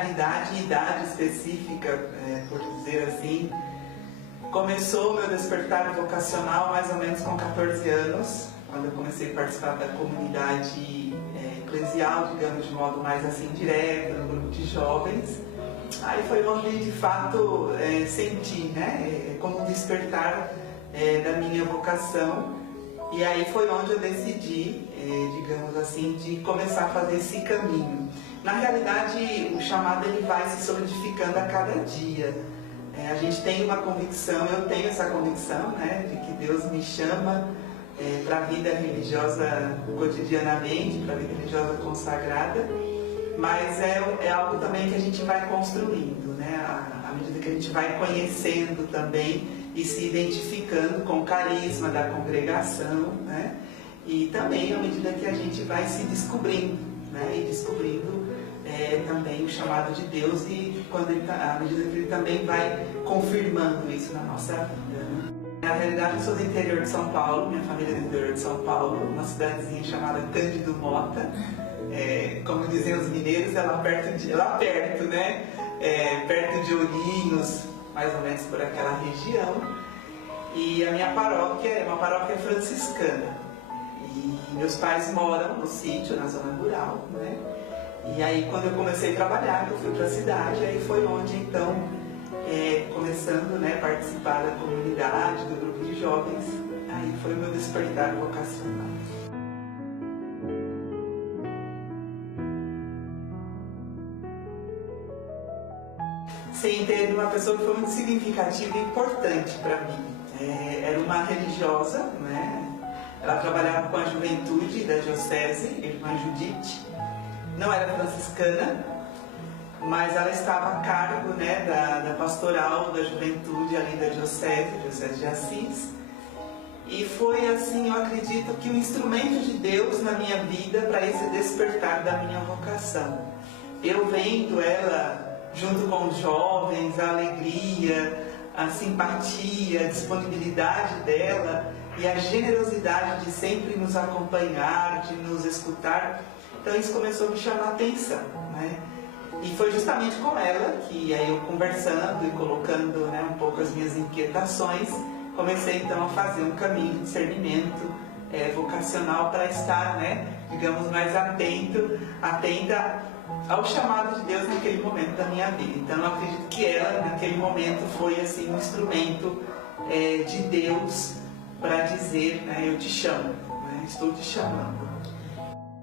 realidade e idade específica, por dizer assim, começou o meu despertar vocacional mais ou menos com 14 anos, quando eu comecei a participar da comunidade eclesial, digamos, de modo mais assim direto, no grupo de jovens. Aí foi onde de fato senti, né, como um despertar da minha vocação, e aí foi onde eu decidi, digamos assim, de começar a fazer esse caminho. Na realidade, o chamado ele vai se solidificando a cada dia. A gente tem uma convicção, eu tenho essa convicção, né, de que Deus me chama para a vida religiosa cotidianamente, para a vida religiosa consagrada, mas é algo também que a gente vai construindo, né, à medida que a gente vai conhecendo também e se identificando com o carisma da congregação, né, e também à medida que a gente vai se descobrindo, né, e descobrindo também o chamado de Deus e à medida que ele também vai confirmando isso na nossa vida, né? Na realidade, eu sou do interior de São Paulo, minha família é do interior de São Paulo, uma cidadezinha chamada Cândido Mota. Como dizem os mineiros, é lá perto, né? Perto de Ourinhos, mais ou menos por aquela região. E a minha paróquia é uma paróquia franciscana. E meus pais moram no sítio, na zona rural, né? E aí, quando eu comecei a trabalhar, eu fui para a cidade, aí foi onde, então, começando, né, a participar da comunidade, do grupo de jovens, aí foi o meu despertar vocacional. Sim, teve uma pessoa que foi muito significativa e importante para mim. Era uma religiosa, né? Ela trabalhava com a juventude da diocese, irmã Judite. Não era franciscana, mas ela estava a cargo, né, da pastoral da juventude ali da diocese de Assis. E foi assim, eu acredito que um instrumento de Deus na minha vida para esse despertar da minha vocação. Eu vendo ela junto com os jovens, a alegria, a simpatia, a disponibilidade dela e a generosidade de sempre nos acompanhar, de nos escutar. Então isso começou a me chamar a atenção, né? E foi justamente com ela que, aí eu conversando e colocando, né, um pouco as minhas inquietações, comecei então a fazer um caminho de discernimento vocacional para estar, né, digamos, mais atenta ao chamado de Deus naquele momento da minha vida. Então eu acredito que ela, naquele momento, foi assim um instrumento de Deus para dizer, né, eu te chamo, né, estou te chamando.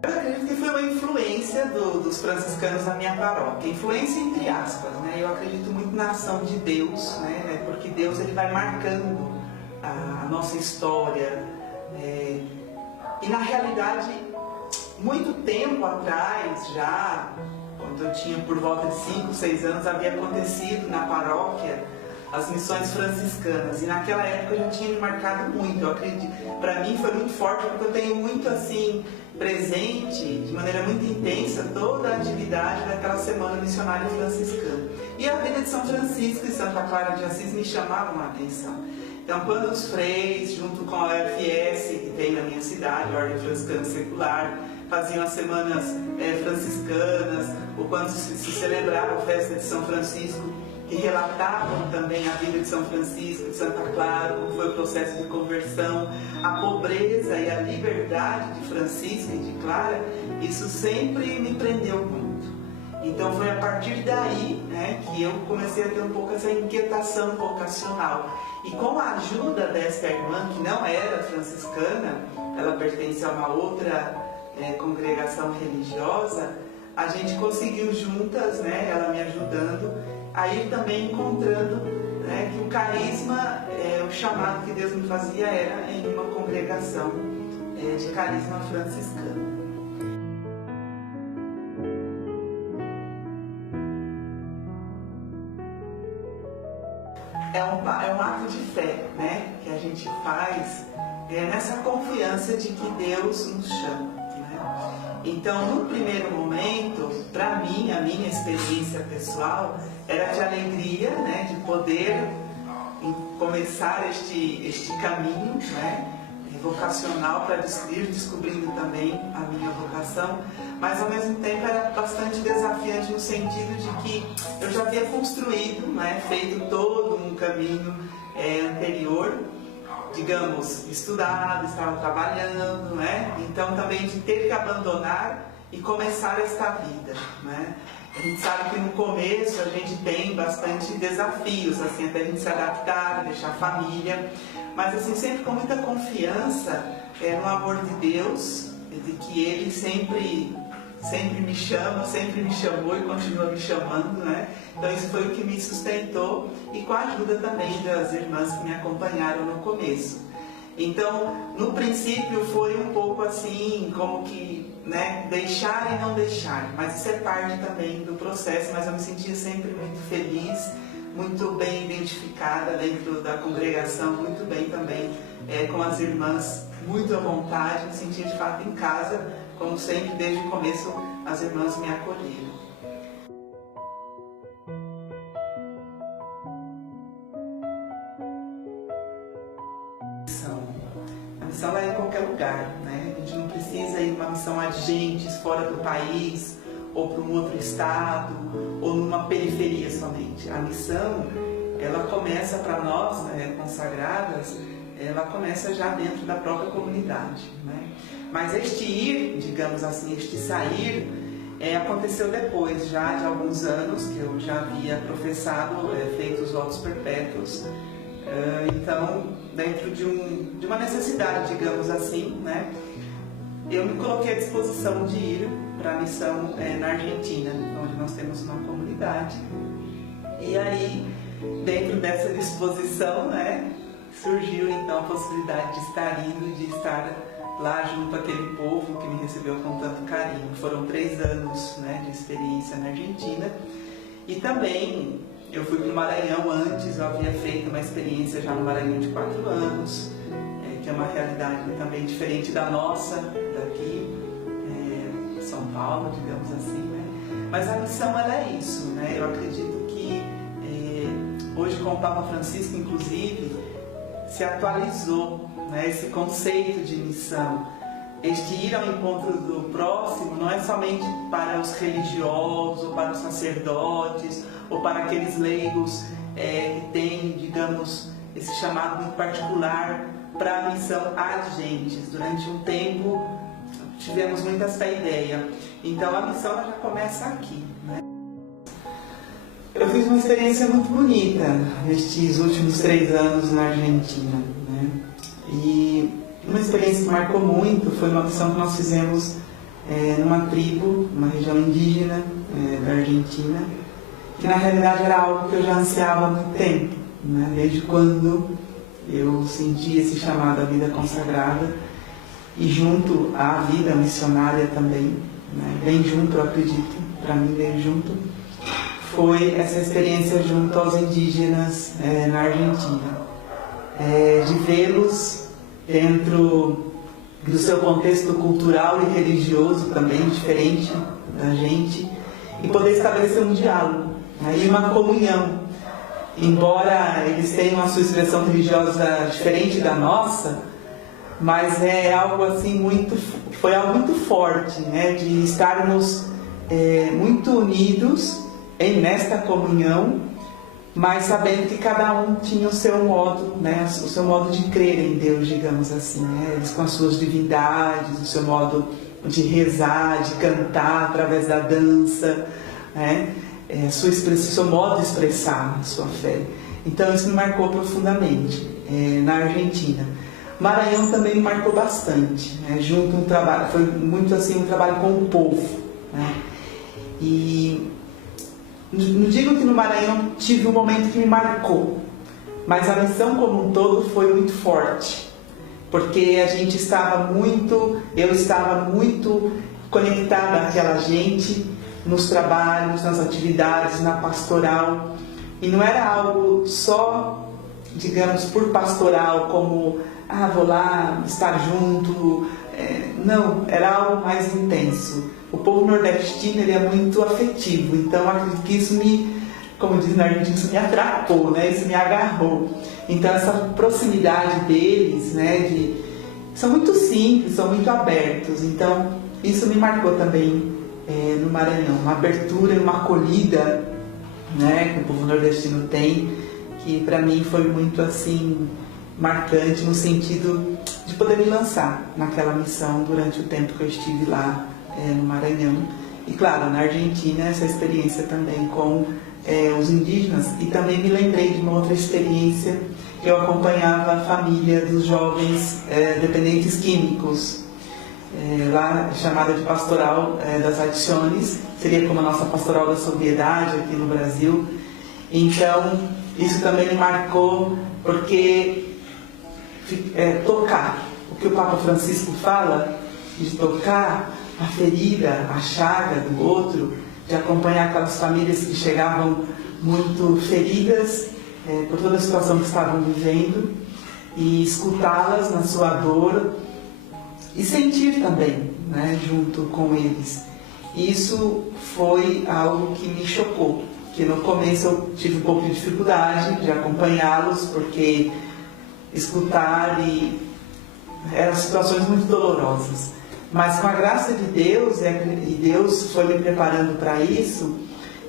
Eu acredito que foi uma influência dos franciscanos na minha paróquia, influência entre aspas, né? Eu acredito muito na ação de Deus, né? Porque Deus ele vai marcando a nossa história, e na realidade, muito tempo atrás já, quando eu tinha por volta de 5, 6 anos, havia acontecido na paróquia as missões franciscanas, e naquela época eu já tinha me marcado muito. Eu acredito, para mim foi muito forte, porque eu tenho muito assim presente, de maneira muito intensa, toda a atividade daquela semana missionária franciscana. E a vida de São Francisco e Santa Clara de Assis me chamavam a atenção. Então, quando os freis, junto com a UFS, que tem na minha cidade, a Ordem Franciscana Secular, faziam as semanas franciscanas, ou quando se celebrava a festa de São Francisco, que relatavam também a vida de São Francisco, de Santa Clara, como foi o processo de conversão, a pobreza e a liberdade de Francisco e de Clara, isso sempre me prendeu muito. Então foi a partir daí, né, que eu comecei a ter um pouco essa inquietação vocacional. E com a ajuda desta irmã, que não era franciscana, ela pertence a uma outra congregação religiosa, a gente conseguiu juntas, né, ela me ajudando, a ir também encontrando, né, que o carisma, o chamado que Deus me fazia era em uma congregação de carisma franciscano. É um ato de fé, né, que a gente faz nessa confiança de que Deus nos chama, né? Então, no primeiro momento, para mim, a minha experiência pessoal era de alegria, né, de poder começar este caminho, né, vocacional para ir descobrindo também a minha vocação, mas ao mesmo tempo era bastante desafiante no sentido de que eu já havia construído, né, feito todo um caminho anterior, digamos, estudado, estava trabalhando, né? Então também de ter que abandonar e começar esta vida, né? A gente sabe que no começo a gente tem bastante desafios, assim, até a gente se adaptar, deixar a família, mas assim, sempre com muita confiança no amor de Deus, de que Ele sempre me chama, sempre me chamou e continua me chamando, né? Então isso foi o que me sustentou e com a ajuda também das irmãs que me acompanharam no começo. Então, no princípio foi um pouco assim, como que, né, deixar e não deixar, mas isso é parte também do processo, mas eu me sentia sempre muito feliz, muito bem identificada dentro da congregação, muito bem também com as irmãs, muito à vontade, me sentia de fato em casa, como sempre, desde o começo as irmãs me acolheram. A missão é em qualquer lugar, né? A gente não precisa ir numa missão adiante, fora do país, ou para um outro estado, ou numa periferia somente. A missão, ela começa para nós, né, consagradas, ela começa já dentro da própria comunidade, né? Mas este ir, digamos assim, este sair, aconteceu depois já de alguns anos que eu já havia professado, feito os votos perpétuos. Então, dentro de uma necessidade, digamos assim, né, eu me coloquei à disposição de ir para a missão na Argentina, onde nós temos uma comunidade. E aí, dentro dessa disposição, né, surgiu então a possibilidade de estar indo, de estar lá junto àquele povo que me recebeu com tanto carinho. Foram 3 anos, né, de experiência na Argentina. E também eu fui para o Maranhão antes, eu havia feito uma experiência já no Maranhão de 4 anos, que é uma realidade também diferente da nossa, daqui, São Paulo, digamos assim, né? Mas a missão, ela é isso, né? Eu acredito que hoje com o Papa Francisco, inclusive, se atualizou, né, esse conceito de missão. Este ir ao encontro do próximo não é somente para os religiosos, ou para os sacerdotes, ou para aqueles leigos que têm, digamos, esse chamado muito particular para a missão agentes. Durante um tempo tivemos muito essa ideia. Então a missão já começa aqui, né? Eu fiz uma experiência muito bonita nestes últimos 3 anos na Argentina, né? E uma experiência que marcou muito foi uma missão que nós fizemos numa tribo, uma região indígena da Argentina, que na realidade era algo que eu já ansiava há muito tempo, né? Desde quando eu senti esse chamado à vida consagrada e junto à vida missionária também, né? Bem junto, eu acredito, para mim bem junto, foi essa experiência junto aos indígenas na Argentina, de vê-los dentro do seu contexto cultural e religioso também diferente da gente e poder estabelecer um diálogo, né, e uma comunhão. Embora eles tenham a sua expressão religiosa diferente da nossa, mas é algo assim foi algo muito forte, né, de estarmos muito unidos nesta comunhão, mas sabendo que cada um tinha o seu modo, né, o seu modo de crer em Deus, digamos assim, né, eles com as suas divindades, o seu modo de rezar, de cantar através da dança, né, o seu modo de expressar a sua fé. Então isso me marcou profundamente na Argentina. Maranhão também me marcou bastante, né, junto um trabalho, foi muito assim um trabalho com o povo, né, e não digo que no Maranhão tive um momento que me marcou, mas a missão como um todo foi muito forte, porque eu estava muito conectada àquela gente, nos trabalhos, nas atividades, na pastoral, e não era algo só, digamos, por pastoral, como, vou lá estar junto, não, era algo mais intenso. O povo nordestino, ele é muito afetivo, então acredito que isso como diz na Argentina, isso me atrapou, né? Isso me agarrou. Então essa proximidade deles, né, são muito simples, são muito abertos. Então, isso me marcou também no Maranhão, uma abertura e uma acolhida, né, que o povo nordestino tem, que para mim foi muito assim marcante no sentido de poder me lançar naquela missão durante o tempo que eu estive lá no Maranhão. E claro, na Argentina, essa experiência também com os indígenas, e também me lembrei de uma outra experiência que eu acompanhava a família dos jovens dependentes químicos, lá chamada de pastoral das adições, seria como a nossa pastoral da sobriedade aqui no Brasil. Então, isso também me marcou, porque tocar, o que o Papa Francisco fala, de tocar a ferida, a chaga do outro, de acompanhar aquelas famílias que chegavam muito feridas por toda a situação que estavam vivendo, e escutá-las na sua dor e sentir também, né, junto com eles. Isso foi algo que me chocou, que no começo eu tive um pouco de dificuldade de acompanhá-los, porque escutar eram situações muito dolorosas. Mas com a graça de Deus, e Deus foi me preparando para isso,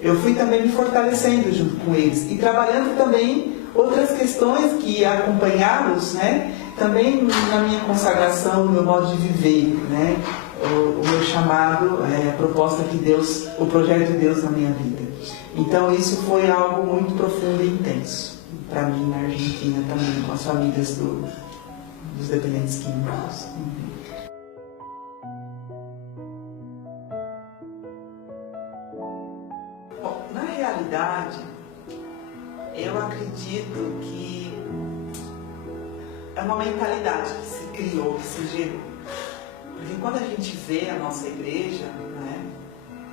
eu fui também me fortalecendo junto com eles e trabalhando também outras questões que acompanhá-los, né, também na minha consagração, no meu modo de viver, né, o meu chamado, a proposta que Deus, o projeto de Deus na minha vida. Então isso foi algo muito profundo e intenso para mim na Argentina também, com as famílias dos dependentes químicos. Bom, na realidade, eu acredito que é uma mentalidade que se criou, que se gerou. Porque quando a gente vê a nossa igreja, né,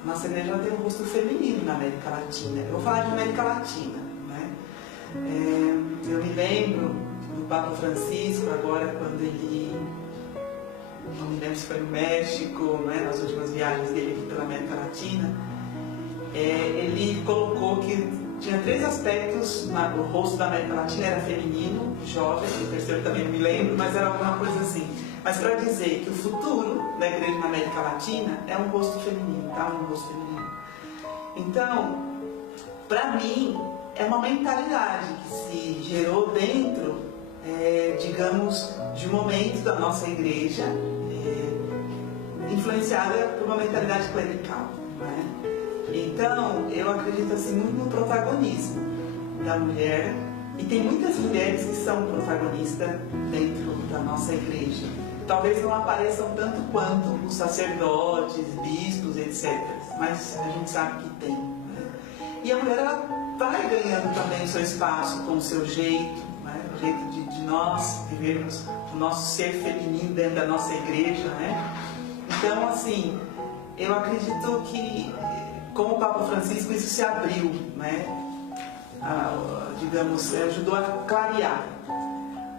nossa igreja tem um rosto feminino na América Latina. Eu vou falar de América Latina, né? Eu me lembro do Papa Francisco, agora quando ele, não me lembro se foi no México, né, nas últimas viagens dele aqui pela América Latina, ele colocou que tinha 3 aspectos, o rosto da América Latina era feminino, jovem, o terceiro também não me lembro, mas era alguma coisa assim. Mas para dizer que o futuro da igreja na América Latina é um rosto feminino, tá? Um rosto feminino. Então, para mim, é uma mentalidade que se gerou dentro, digamos, de um momento da nossa igreja, influenciada por uma mentalidade clerical, né? Então, eu acredito assim muito no protagonismo da mulher, e tem muitas mulheres que são protagonistas dentro da nossa igreja. Talvez não apareçam tanto quanto os sacerdotes, bispos, etc. Mas a gente sabe que tem, né? E a mulher, ela vai ganhando também o seu espaço com o seu jeito, né? O jeito de nós vivermos o nosso ser feminino dentro da nossa igreja, né? Então, assim, eu acredito que, como o Papa Francisco, isso se abriu, né? Digamos, ajudou a clarear.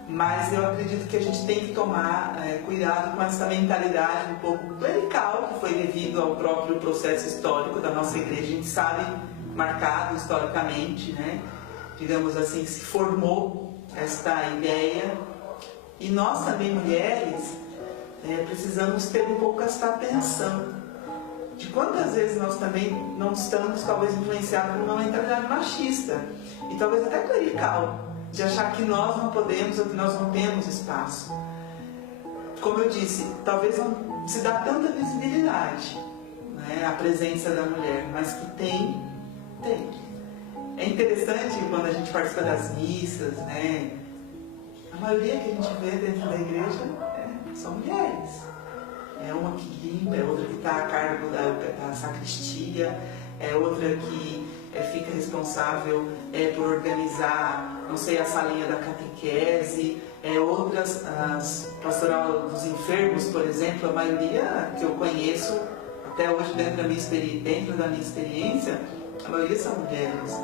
Mas eu acredito que a gente tem que tomar cuidado com essa mentalidade um pouco clerical, que foi devido ao próprio processo histórico da nossa igreja. A gente sabe, marcado historicamente, né? Digamos assim, que se formou esta ideia. E nós também, mulheres, precisamos ter um pouco essa atenção de quantas vezes nós também não estamos, talvez, influenciados por uma mentalidade machista e talvez até clerical, de achar que nós não podemos ou que nós não temos espaço. Como eu disse, talvez não se dá tanta visibilidade, né, a presença da mulher, mas que tem. É interessante quando a gente participa das missas, né, a maioria que a gente vê dentro da igreja são mulheres. É uma que limpa, é outra que está a cargo da sacristia, é outra que fica responsável por organizar, não sei, a salinha da catequese, outras, as pastoral dos enfermos, por exemplo, a maioria que eu conheço, até hoje dentro da minha experiência, a maioria são mulheres.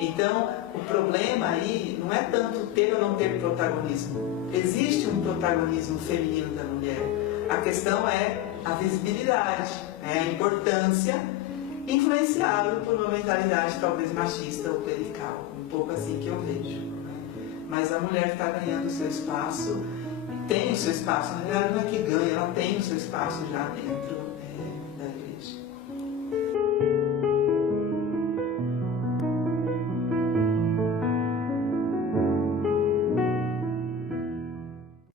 Então, o problema aí não é tanto ter ou não ter protagonismo. Existe um protagonismo feminino da mulher. A questão é a visibilidade, a importância, influenciado por uma mentalidade talvez machista ou clerical, um pouco assim que eu vejo. Mas a mulher está ganhando seu espaço tem o seu espaço, na verdade não é que ganha, ela tem o seu espaço já dentro